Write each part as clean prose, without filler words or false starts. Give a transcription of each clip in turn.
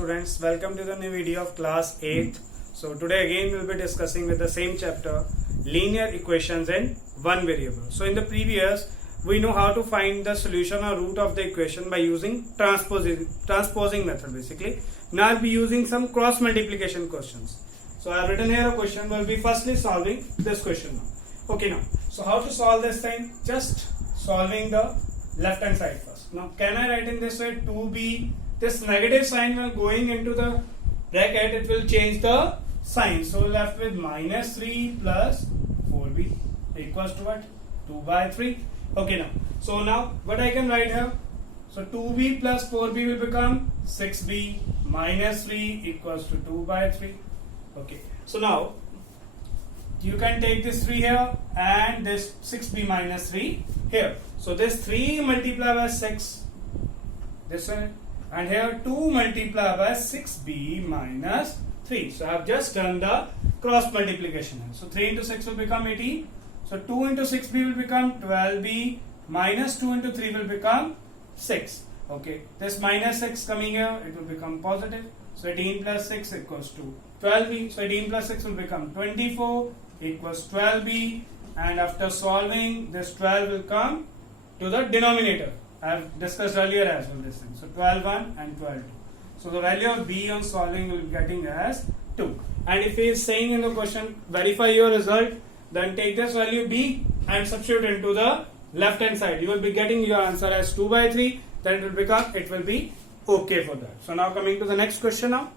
students, welcome to the new video of class 8th. So today again we'll be discussing with the same chapter linear equations in one variable. So in the previous we know how to find the solution or root of the equation by using transposing method basically. Now I'll be using some cross multiplication questions. So I've written here a question. We'll be firstly solving this question now. Okay, now so how to solve this thing? Just solving the left hand side first. Now can I write in this way? 2b, this negative sign when going into the bracket, it will change the sign. So left with minus 3 plus 4b equals to what? 2 by 3. Okay, now so now what I can write here? So 2b plus 4b will become 6b minus 3 equals to 2 by 3. Okay, so now you can take this 3 here and this 6b minus 3 here. So this 3 multiplied by 6, this one, and here 2 multiplied by 6b minus 3. So I have just done the cross multiplication. So 3 into 6 will become 18. So 2 into 6b will become 12b minus 2 into 3 will become 6. Okay, this minus 6 coming here, it will become positive. So 18 plus 6 equals to 12b. So 18 plus 6 will become 24 equals 12b, and after solving this 12 will come to the denominator. I have discussed earlier as well this thing. So 12 1 and 12 2. So the value of b on solving will be getting as 2. And if he is saying in the question verify your result, then take this value b and substitute into the left hand side. You will be getting your answer as 2 by 3. Then it will be okay for that. So now coming to the next question now.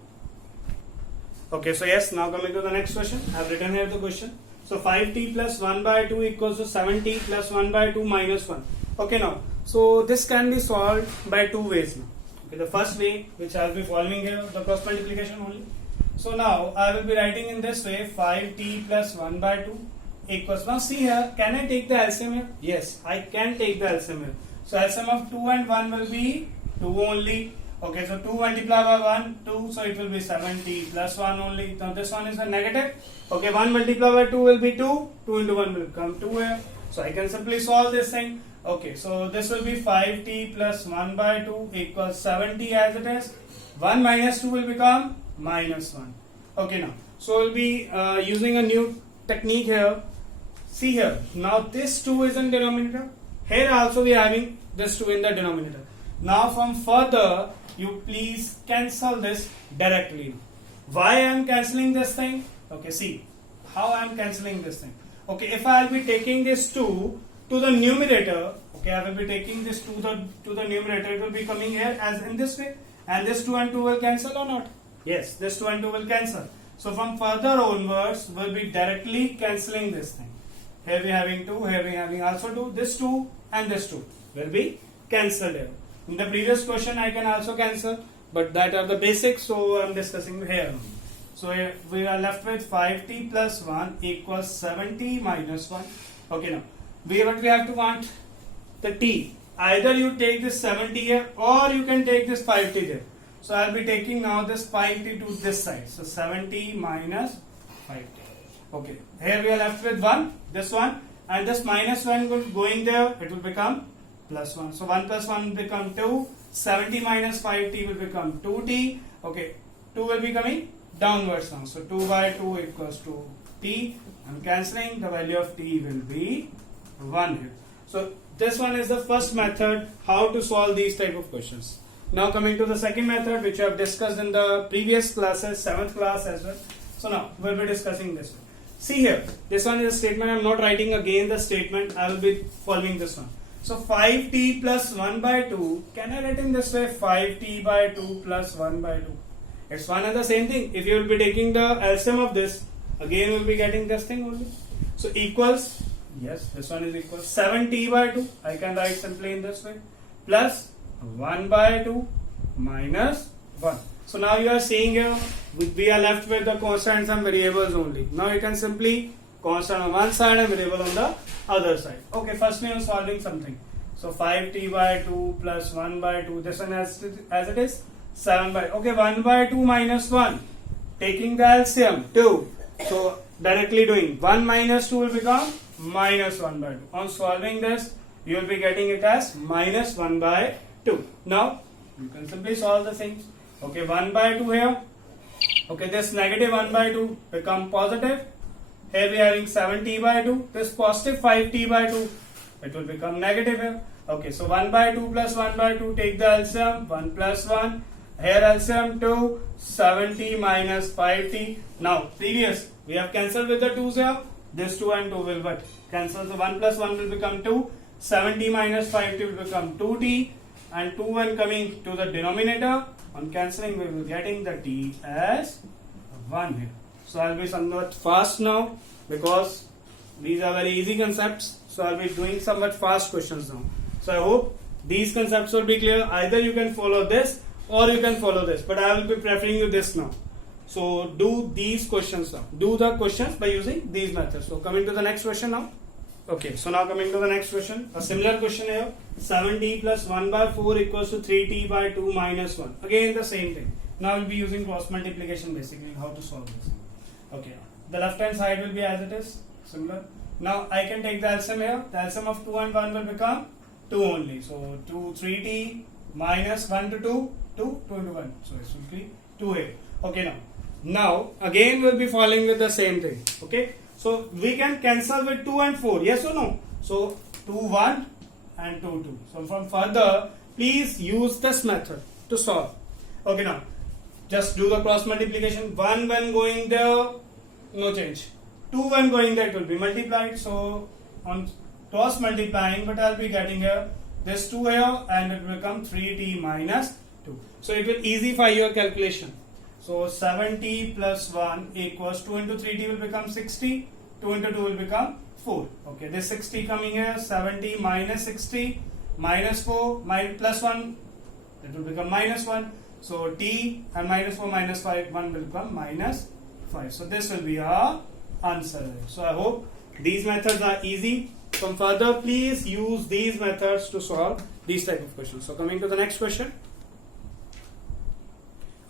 Okay, so yes, now coming to the next question. I have written here the question. So 5t plus 1 by 2 equals to 7t plus 1 by 2 minus 1. Okay, now so this can be solved by two ways now. Okay, the first way which I will be following here, the cross multiplication only. So now I will be writing in this way 5t plus 1 by 2 equals, now see here, can I take the LCM here? Yes, I can take the LCM here. So LCM of 2 and 1 will be 2 only. Okay, so 2 multiplied by 1, 2, so it will be 7t plus 1 only. Now this one is a negative. Okay, 1 multiplied by 2 will be 2, 2 into 1 will come 2 here. So I can simply solve this thing. Okay, so this will be 5t plus 1 by 2 equals 7t as it is. 1 minus 2 will become minus 1. Okay, now so we'll be using a new technique here. See here, now this 2 is in denominator. Here also we are having this 2 in the denominator. Now from further, you please cancel this directly. Why I am cancelling this thing? Okay, see how I am cancelling this thing. Okay, if I will be taking this 2 to the numerator, okay, I will be taking this to the numerator, it will be coming here as in this way, and this 2 and 2 will cancel or not? Yes, this 2 and 2 will cancel. So from further onwards, we will be directly cancelling this thing. Here we are having 2, here we are having also 2, this 2 and this 2 will be cancelled here. In the previous question I can also cancel, but that are the basics, so I am discussing here. So here we are left with 5t plus 1 equals 7t minus 1. Okay, now what we have to want? The t. Either you take this 7t here or you can take this 5t there. So I will be taking now this 5t to this side. So 7t minus 5t. Okay, here we are left with 1, this one, and this minus 1 going there, it will become plus 1. So 1 plus 1 will become 2. 70 minus 5t will become 2t. Okay, 2 will be coming downwards now. So 2 by 2 equals to t. I'm cancelling. The value of t will be 1 here. So this one is the first method how to solve these type of questions. Now coming to the second method which I have discussed in the previous classes, 7th class as well. So now we'll be discussing this one. See here, this one is a statement. I am not writing again the statement. I will be following this one. So 5t plus 1 by 2, can I write in this way? 5t by 2 plus 1 by 2. It's one and the same thing. If you will be taking the LCM of this, again we will be getting this thing only. So equals, yes, this one is equal 7t by 2. I can write simply in this way. Plus 1 by 2 minus 1. So now you are seeing here, we are left with the constants and variables only. Now you can simply constant on one side and variable on the other side. Okay, firstly I am solving something. So 5t by 2 plus 1 by 2, this one as it is 7 by, okay, 1 by 2 minus 1. Taking the LCM, 2. So directly doing 1 minus 2 will become minus 1 by 2. On solving this, you will be getting it as minus 1 by 2. Now you can simply solve the things. Okay, 1 by 2 here. Okay, this negative 1 by 2 become positive. Here we are having 7t by 2. This positive 5t by 2. It will become negative here. Okay, so 1 by 2 plus 1 by 2. Take the LCM. 1 plus 1. Here LCM 2. 7t minus 5t. Now, previous. We have cancelled with the 2s here. This 2 and 2 will but cancel. So 1 plus 1 will become 2. 7t minus 5t will become 2t. And 2 when coming to the denominator. On cancelling, we will be getting the t as 1 here. So I'll be somewhat fast now because these are very easy concepts. So I'll be doing somewhat fast questions now. So I hope these concepts will be clear. Either you can follow this or you can follow this. But I will be preferring you this now. So do these questions now. Do the questions by using these methods. So coming to the next question now. Okay, so now coming to the next question. A similar question here. 7t plus 1 by 4 equals to 3t by 2 minus 1. Again the same thing. Now we'll be using cross multiplication basically how to solve this. Okay, the left hand side will be as it is. Similar. Now I can take the LCM here. The LCM of 2 and 1 will become 2 only. So 3t minus 1 to 2. 2 into 1. So it will be 2 here. Okay now. Now again we'll be following with the same thing. Okay. So we can cancel with 2 and 4. Yes or no? So 2 1 and 2 2. So from further, please use this method to solve. Okay now. Just do the cross multiplication. 1 when going there, no change. 2 when going there, it will be multiplied. So on cross multiplying, what I'll be getting here, this 2 here and it will become 3t minus 2. So it will easify your calculation. So 7t plus 1 equals 2 into 3t will become 60. 2 into 2 will become 4. Okay, this 60 coming here, 70 minus 60 minus 4 plus 1, it will become minus 1. So t and minus 4 minus 5, 1 will become minus 5. So this will be our answer. So I hope these methods are easy. From further, please use these methods to solve these type of questions. So coming to the next question.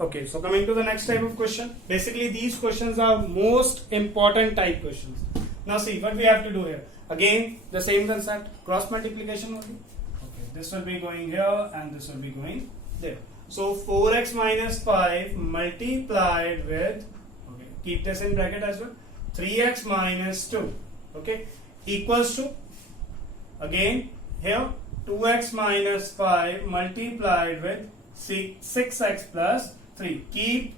Okay, so coming to the next type of question. Basically, these questions are most important type questions. Now see what we have to do here. Again, the same concept, cross multiplication only. Okay, this will be going here and this will be going there. So 4x minus 5 multiplied with, okay, keep this in bracket as well, 3x minus 2, okay, equals to, again here 2x minus 5 multiplied with 6x plus 3. Keep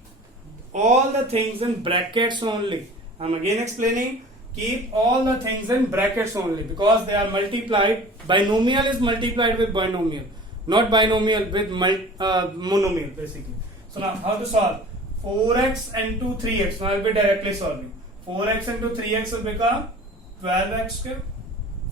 all the things in brackets only. I'm again explaining. Keep all the things in brackets only because they are multiplied. Binomial is multiplied with binomial, not binomial with monomial basically. So now how to solve? 4x into 3x. Now I'll be directly solving. 4x into 3x will become 12x square.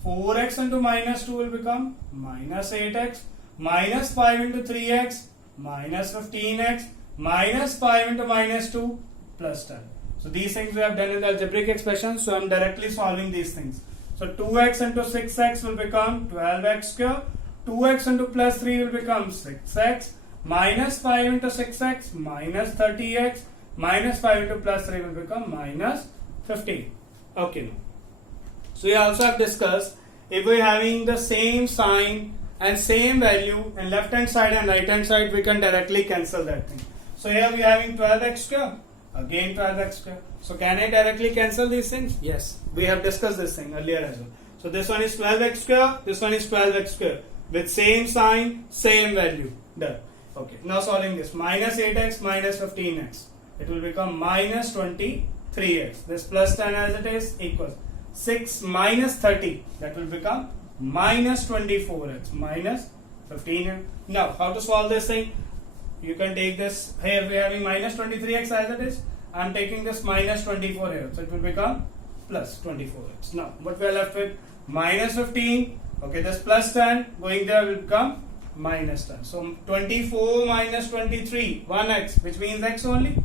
4x into minus 2 will become minus 8x. Minus 5 into 3x minus 15x. Minus 5 into minus 2 plus 10. So these things we have done in the algebraic expression. So I'm directly solving these things. So 2x into 6x will become 12x square. 2x into plus 3 will become 6x. Minus 5 into 6x minus 30x. Minus 5 into plus 3 will become minus 15. Okay. So we also have discussed if we are having the same sign and same value in left hand side and right hand side, we can directly cancel that thing. So here we are having 12x square, again 12x square. So can I directly cancel these things? Yes, we have discussed this thing earlier as well. So this one is 12x square, this one is 12x square with same sign, same value. Done. Okay, now solving this. Minus 8x minus 15x. It will become minus 23x. This plus 10 as it is equals 6 minus 30. That will become minus 24x minus 15. Now how to solve this thing? You can take this, here we are having minus 23x as it is. I am taking this minus 24 here. So it will become plus 24x. Now what we are left with? Minus 15. Okay, this plus 10 going there will become minus 10. So 24 minus 23, 1x, which means x only.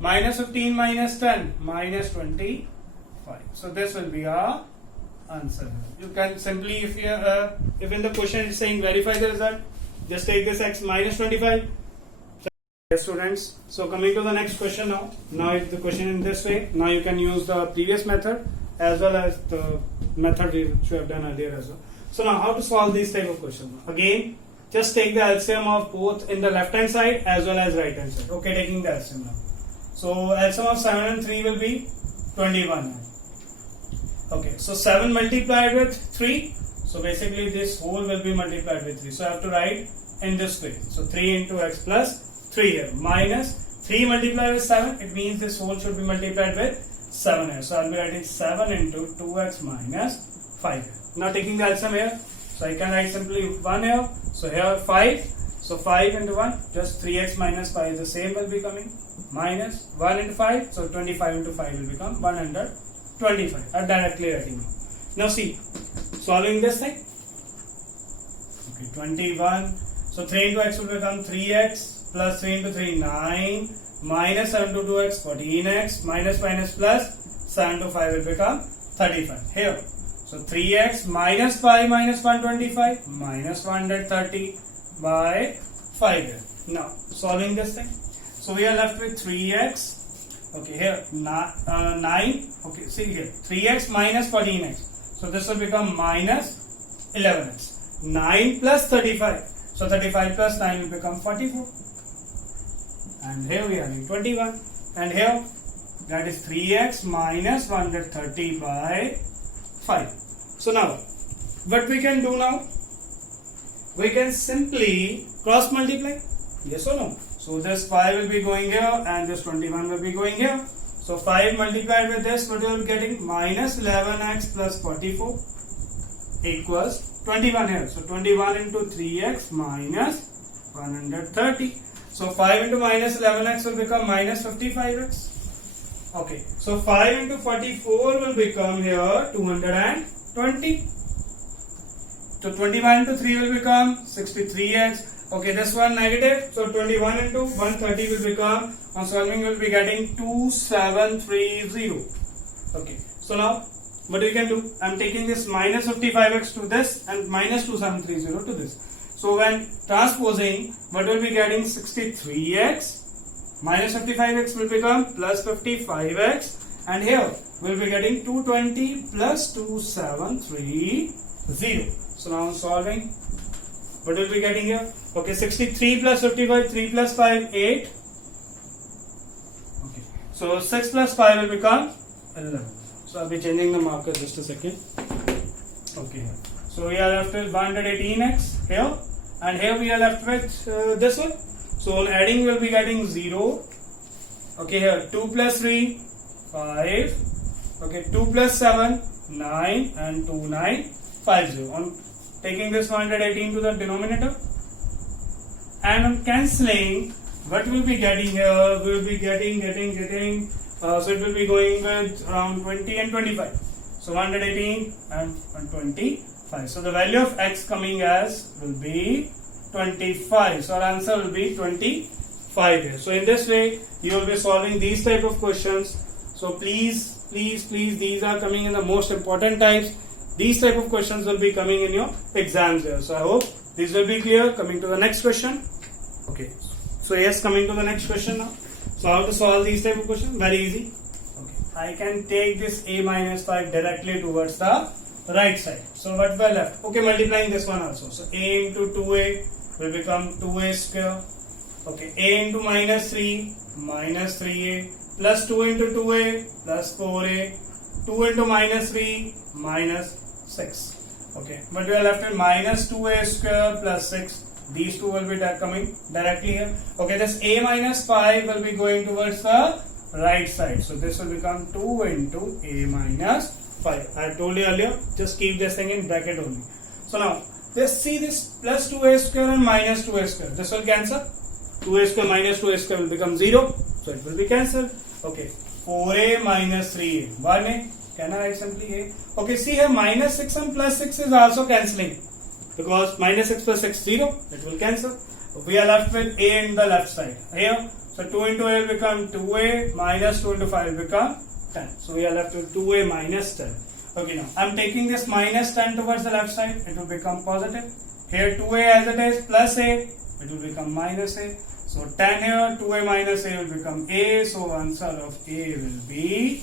Minus 15 minus 10, minus 25. So this will be our answer. You can simply, if in the question is saying verify the result, just take this x minus 25. Yes, students. So coming to the next question now. Now if the question in this way, now you can use the previous method as well as the method which we have done earlier as well. So now how to solve these type of questions? Again, just take the LCM of both in the left hand side as well as right hand side. Okay, taking the LCM now. So LCM of 7 and 3 will be 21. Okay, so 7 multiplied with 3. So basically this whole will be multiplied with 3. So I have to write in this way. So 3 into x plus 3 here minus 3 multiplied with 7. It means this whole should be multiplied with 7 here. So I'll be writing 7 into 2x minus 5 here. Now taking the LCM here. So I can write simply 1 here. So here 5. So 5 into 1, just 3x minus 5, the same will be coming. Minus 1 into 5. So 25 into 5 will become 125. I'm directly writing now. Now see, solving this thing. Okay, 21. So 3 into x will become 3x plus 3 into 3, 9. Minus 7 to 2x, 14x. Minus plus 7 to 5 will become 35. Here. So 3x minus 5 minus 125 minus 130 by 5 here. Now solving this thing. So we are left with 3x. Okay, here 9. Okay, see here 3x minus 14x. So this will become minus 11x. 9 plus 35. So 35 plus 9 will become 44. And here we are in 21. And here that is 3x minus 130 by 5. So now what we can do now? We can simply cross multiply. Yes or no? So this 5 will be going here and this 21 will be going here. So 5 multiplied with this, what you are getting? Minus 11x plus 44 equals 21 here. So 21 into 3x minus 130. So 5 into minus 11x will become minus 55x. Okay. So 5 into 44 will become here 220. So 21 into 3 will become 63x. Okay, this one negative. So 21 into 130 will become, on solving we will be getting 2730. Okay, so now what we can do? I am taking this minus 55x to this and minus 2730 to this. So when transposing, what will be getting? 63x minus 55x will become plus 55x, and here we will be getting 220 plus 2730. So now solving, what will be getting here? Okay, 63 plus 55, 3 plus 5, 8. Okay, so 6 plus 5 will become 11. So I'll be changing the marker just a second. Okay, so we are left with 118x here, and here we are left with this one. So on adding, we'll be getting 0. Okay, here 2 plus 3, 5. Okay, 2 plus 7, 9, and 2, 9, 5, 0. On taking this 118 to the denominator, and on cancelling, what we'll be getting here? We will be getting. So it will be going with around 20 and 25. So 118 and 25. So the value of x coming as will be 25. So our answer will be 25 here. So in this way, you will be solving these type of questions. So please, these are coming in the most important types. These type of questions will be coming in your exams here. So I hope this will be clear. Coming to the next question. Okay. So yes, coming to the next question now. So how to solve these type of questions? Very easy. Okay. I can take this a minus 5 directly towards the right side. So what we are left? Okay, multiplying this one also. So a into 2a will become 2a square. Okay, a into minus 3 minus 3a plus 2 into 2a plus 4a. 2 into minus 3 minus 6. Okay, but we are left with minus 2a square plus 6. These two will be coming directly here. Okay, this a minus 5 will be going towards the right side. So this will become 2 into a minus 5. I told you earlier, just keep this thing in bracket only. So now, let's see this plus 2a square and minus 2a square. This will cancel. 2a square minus 2a square will become 0. So it will be cancelled. Okay, 4a minus 3a. 1a. Can I write simply a? Okay, see here minus 6 and plus 6 is also cancelling. Because minus 6 plus 6 0, it will cancel. We are left with a in the left side. Here, so 2 into a will become 2a, minus 2 into 5 will become 10. So we are left with 2a minus 10. Okay, now I am taking this minus 10 towards the left side, it will become positive. Here 2a as it is plus a, it will become minus a. So 10 here, 2a minus a will become a. So answer of a will be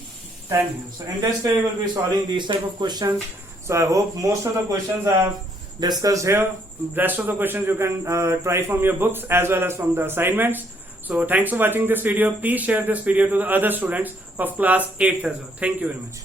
10 here. So in this way we will be solving these type of questions. So I hope most of the questions I have discussed here. Rest of the questions you can try from your books as well as from the assignments. So thanks for watching this video. Please share this video to the other students of class 8th as well. Thank you very much.